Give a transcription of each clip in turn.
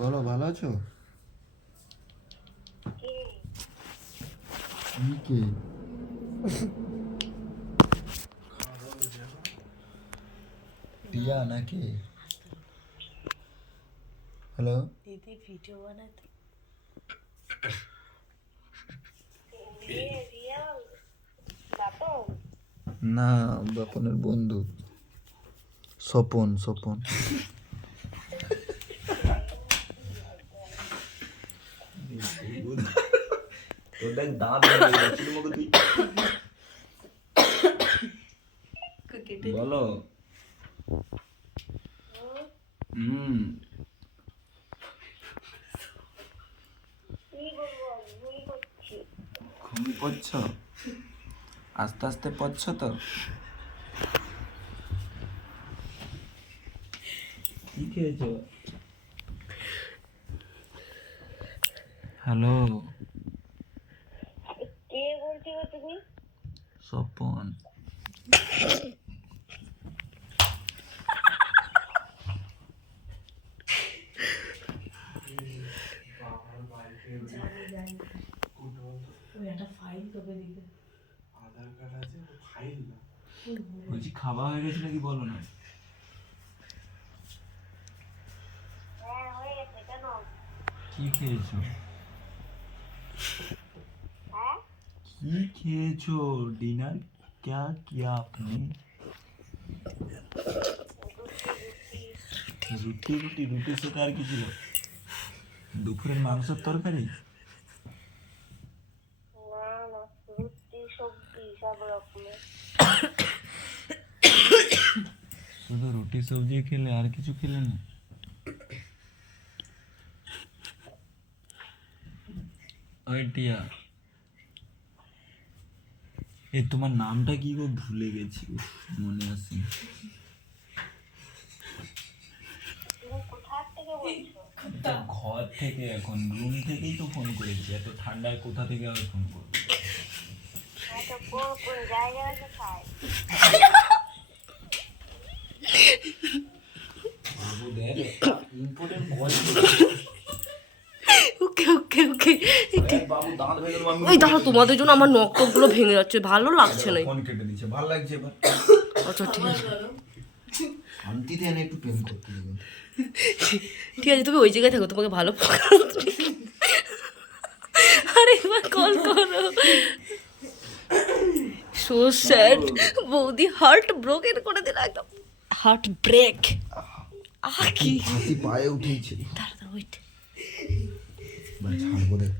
বলো, ভালো আছো? তুমি কে? টিয়া নাকি? হ্যালো, দিদি ভিডিও বানাতে না বাপনের বন্ধু স্বপন। স্বপন তোর দেখ দাঁত তুই বলো। ঘুমিয়ে পড়ছ? আস্তে আস্তে পড়ছ তো? কি খেয়েছো? হ্যালো, কে বলছো তুমি? স্বপন। একটা ফাইল তোকে দিতে বলছি খাওয়া হয়ে গেছে নাকি বলো না? হ্যাঁ হয়ে গেছে। কেন? কি খেয়েছো? হ্যাঁ কি খেয়েছো? ডিনার क्या किया आपने? রুটি রুটি রুটির সাথে আর কি ছিল? দুপুরের মাংসের তরকারি? না না, রুটি সবজি সব রকমের। শুধু রুটি সবজি খেলে আর কিছু খেলে না? ওই টিয়া, এ তোমার নামটা কি গো? ভুলে গেছি, উফ, মনে আসে। তুমি কোথা থেকে বলছো? ঘর থেকে, এখন রুম থেকেই তো ফোন করেছি। এত ঠান্ডায় কোথা থেকে আবার ফোন করবো? হ্যাঁ তো কোন কোন জায়গায় কোথায়? বাবু দেখ, ইম্পর্টেন্ট কল। ওকে ওকে ওকে বাবু দাঁত ভেঙে দেবো আমি। ওই দাঁড়া, তোমাদের জন্য আমার নখ টকগুলো ভেঙে যাচ্ছে, ভালো লাগছে না। ফোন কেটে দিচ্ছে, ভালো লাগছে এবার। আচ্ছা ঠিক আছে শান্তিতে এনে একটু প্রেম করতে দেবেন। ঠিক আছে, তুমি ওই জায়গায় থাকো, তোমাকে ভালো আরে এবার কল করো। সো স্যাড, বৌদি হার্ট ব্রোকেন করে দিল একদম, হার্ট ব্রেক। কি হাসি পায়ে উঠেছে। দাঁড়া দাঁড়া ওয়েট, ছাড়বো দেখ।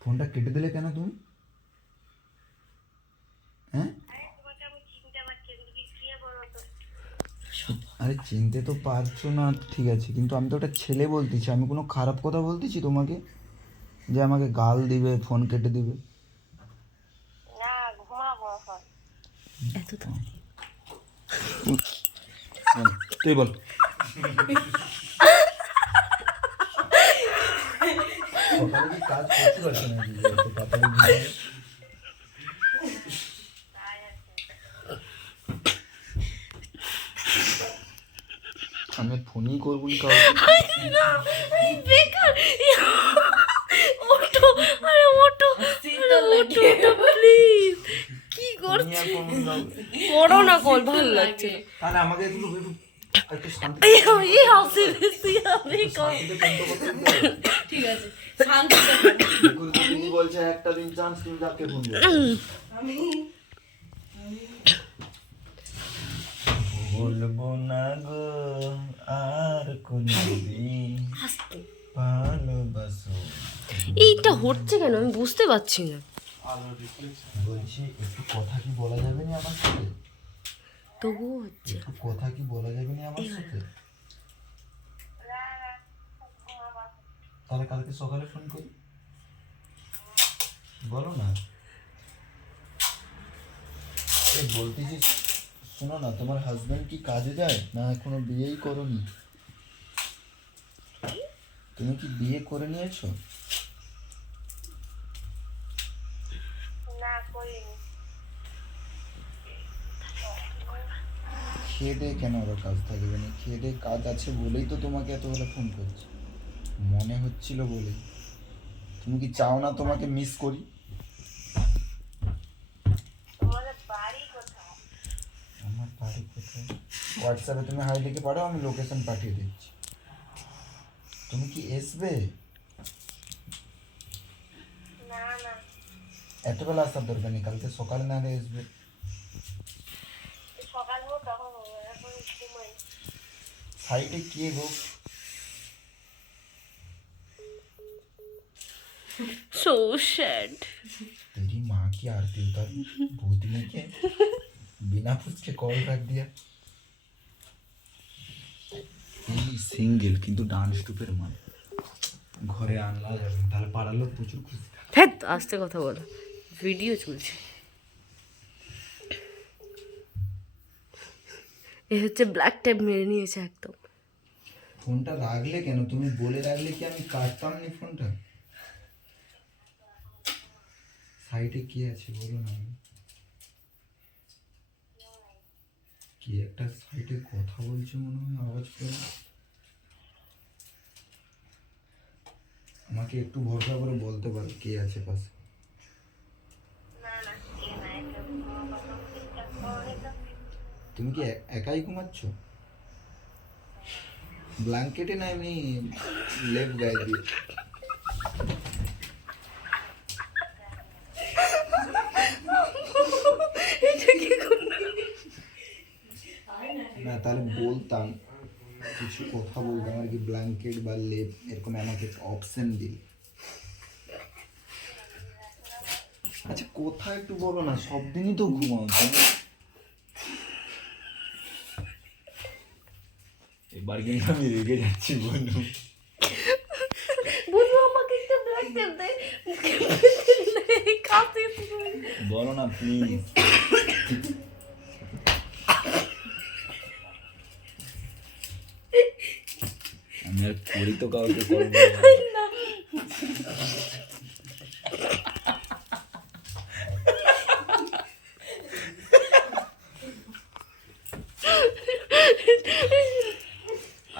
ফোনটা কেটে দিলে কেন তুমি? হ্যাঁ, আরে তোমাকে আমি চিনতে পারছি, তুমি কি কে বলো তো? আরে চিনতে তো পারছো না, ঠিক আছে, কিন্তু আমি তো একটা ছেলে বলতেছি। আমি কোনো খারাপ কথা বলতেছি তোমাকে যে আমাকে গাল দিবে, ফোন কেটে দিবে? না, ঘুমাবো এখন। এত তাড়াতাড়ি তুই বল। সকালে কি কাজ করতে পারছো নাকি যে এত তাড়াতাড়ি ঘুমাবে? আমি ফোনই করবো না কাউকে। না এই বেকার, ওটো, আরে ওটো, ওটো প্লিজ। কি তুমি আর করছিস? কোনো কাউকে- করো না কল, ভালো লাগছে না। তাহলে আমাকে একটু একটু শান্তি এই হাসি বেশি হবে কল। শান্তিতে ফোন তো করতে দিতে হবে। ঠিক আছে শান্তিতে দেখুন তো তিনি বলছে একটা দিন চান্স, তুমি কাকে ফোন করবে? বলবো না গো আর কোনদিন ভালোবাসো। এইটা হচ্ছে কেন আমি বুঝতে পারছি না। বলছি একটু কথা কি বলা যাবে না আমার সাথে? তবুও হচ্ছে। একটু কথা কি বলা যাবে না আমার সাথে? তাহলে কালকে সকালে ফোন করি, বলো না। এই বলতেছি, শোনো না, তোমার হাজবেন্ড কি কাজে যায় না এখনো বিয়েই করোনি? তুমি কি বিয়ে করে নিয়েছো? না করিনি। খেয়ে দিয়ে কেন আবার কাজ থাকবে না? খেয়ে দিয়ে কাজ আছে বলেই তো তোমাকে এত বেলা ফোন করছি। মনে হচ্ছিল বলে। তুমি কি চাও না তোমাকে মিস করি? তোমাদের বাড়ি কোথায়? আমার বাড়ি কোথায়? হোয়াটসঅ্যাপে তুমি হাই লিখে পাঠাও, আমি লোকেশন পাঠিয়ে দিচ্ছি। তুমি কি আসবে? না না, এতবেলা আসার দরকার নেই, কালকে সকালে না হলে আসবে। সকাল হোক তখন হবে, এখন ঘুমাই। সাইডে কে গো? So sad. तेरी माँ की आरती उतार, भूतनी के बिना पूछे कॉल कर दिया। এই সিঙ্গেল কিন্তু ডান্স টুপের মান ঘরে আনলা যাবে, তাহলে পাড়ার লোক প্রচুর খুশি। হ্যাঁ, আস্তে কথা বলো, ভিডিও চলছে। এ হচ্ছে ব্ল্যাক ট্যাপ মেরে নিয়েছে একদম। ফোনটা রাখলে কেন? তুমি বলে রাখলে কি আমি কাটতাম নি ফোনটা? সাইডে কি আছে বলো না। কি একটা সাইডে কথা বলছে মনে হয়, আওয়াজ করে। আমাকে একটু ভরসা করে বলতে পারো কে আছে পাশে? না না, কে না, একটা ঘুমাবার কথা ডিস্টার্ব করো না তো। তুমি কি একাই ঘুমাচ্ছ? ব্ল্যাঙ্কেটে না এমনি লেপ গায়ে দিয়ে? না তাহলে বলতাম, কিছু কথা বলতাম আর কি, ব্ল্যাঙ্কেট বা লেপ এরকম আমাকে অপশন দিল। আচ্ছা কোথায় একটু বলো না, সব দিনই তো ঘুমাও তুমি। এবার কিন্তু আমি রেগে যাচ্ছি বন্ধু। বন্ধু আমাকে একটা ব্ল্যাক ট্যাপ দে, কাঁপতে বলো না প্লিজ। আমি আর করি তো কাউকে কল না।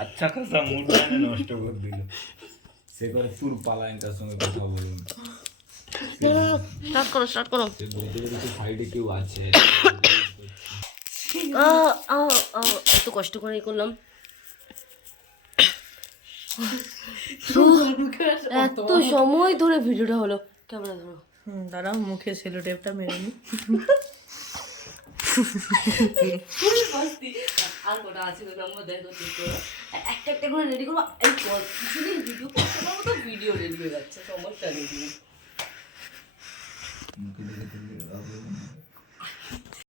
আচ্ছা খাসা মুড নষ্ট করে দিল। সে করে তুর পালায়নটার সঙ্গে কথা বলুন। স্টার্ট করো, স্টার্ট করো। সে বলতে পেরেছে সাইডে কেউ আছে। এত কষ্ট করে করলাম, এত সময় ধরে ভিডিওটা হলো। ক্যামেরা ধরো। দাঁড়াও, মুখে সেলো টেপটা মেরে নি। আর কটা আছে আমরা দেখো, একটা একটা করে রেডি করবো। এই কিছুদিন ভিডিও করতে পারবো তো ভিডিও রেডি হয়ে যাচ্ছে, সমস্যা নেই।